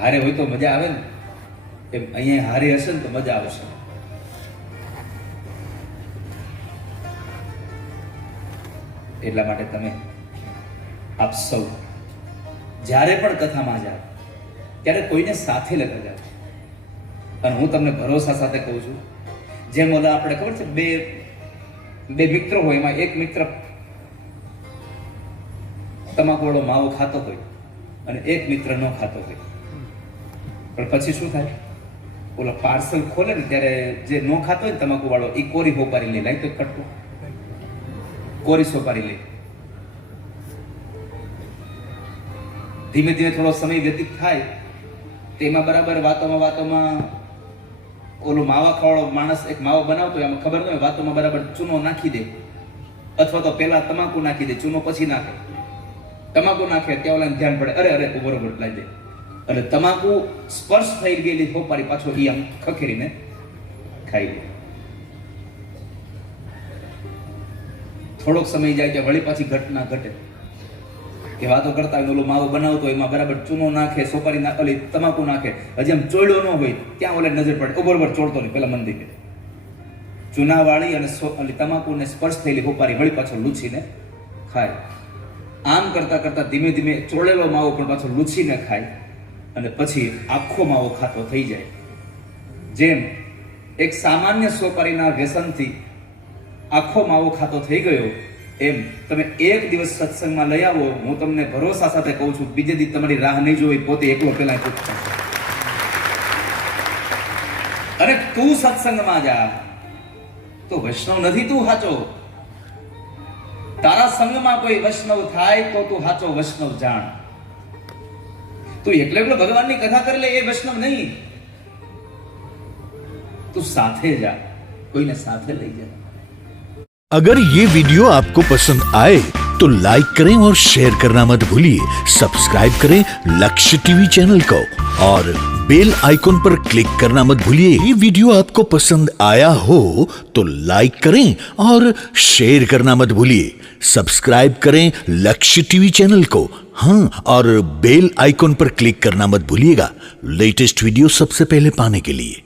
હારે હોય તો મજા આવે ને? એમ અહીંયા હારે હશે ને તો મજા આવશે. એટલા માટે તમે આપ સૌ જ્યારે પણ કથામાં જાઓ, ત્યારે કોઈને સાથે લેતા જાઓ. અને હું તમને ભરોસા સાથે કહું છું, જેમ ઓલા આપણે ખબર છે બે બે મિત્રો હોય, એમાં એક મિત્ર તમાકુવાળો માવો ખાતો હોય અને એક મિત્ર ન ખાતો હોય. પણ પછી શું થાય? ઓલો પાર્સલ ખોલે ને ત્યારે જે નો ખાતો હોય ને તમાકુ વાળો એ કોરી હોપારી લે, લાઈ તો કટકો. કોરી સોપારી લે. ધીમે ધીમે થોડો સમય વ્યતીત થાય. તેમાં બરાબર વાતોમાં વાતોમાં ઓલો માવા ખાવાળો માણસ એક માવો બનાવતો એમાં ખબર ન હોય, વાતોમાં બરાબર ચૂનો નાખી દે. અથવા તો પહેલા તમાકુ નાખી દે, ચૂનો પછી નાખે. તમાકુ નાખે, ત્યાં ઓલા ધ્યાન પડે, અરે અરે તું બરોબર લાવી દે. અને તમાકુ સ્પર્શ થઈ ગયેલી હોપારી પાછો ઈ આમ ખખેરીને ખાઈ ગયો થોડોક સમય જાય ત્યાં વળી પાછી ઘટના ઘટે. કે વાતો કરતા ઓલો માવો બનાવતો એમાં બરાબર ચૂનો નાખે, સોપારી નાખે ઓલી તમાકુ નાખે. હજી આમ ચોયડો ન હોય, ત્યાં ઓલે નજર પડે. બરોબર ચોડતો નહીં, પેલા મંદિરે. ચૂનાવાળી અને ઓલી તમાકુને સ્પર્શ થયેલી હોપારી વળી પાછો લૂછીને ખાય. આમ કરતા કરતા ધીમે ધીમે ચોળેલો માવો પણ પાછો લૂછીને ખાય. અને પછી આખો માવો ખાતો થઈ જાય. જેમ એક સામાન્ય સોપારીના વ્યસનથી આખો માવો ખાતો થઈ ગયો, એમ તમે એક દિવસ સત્સંગમાં લઈ આવો, હું તમને ભરોસા સાથે કહું છું, બીજે દી તમારી રાહ નહીં જોઈ, પોતે એકલો પેલા અને તું સત્સંગમાં જા. તો વૈષ્ણવ નથી તું સાચો તારા સંગમાં કોઈ વૈષ્ણવ થાય તો તું સાચો વૈષ્ણવ જાણ. તું એકલો એકલો ભગવાનની કથા કરી લે એ વૈષ્ણવ નહીં તું સાથે જા કોઈને સાથે લઈ જા अगर ये वीडियो आपको पसंद आए तो लाइक करें और शेयर करना मत भूलिए सब्सक्राइब करें लक्ष्य टीवी चैनल को और बेल आइकॉन पर क्लिक करना मत भूलिए। ये वीडियो आपको पसंद आया हो तो लाइक करें और शेयर करना मत भूलिए। सब्सक्राइब करें लक्ष्य टीवी चैनल को। हाँ और बेल आइकॉन पर क्लिक करना मत भूलिएगा। लेटेस्ट वीडियो सबसे पहले पाने के लिए।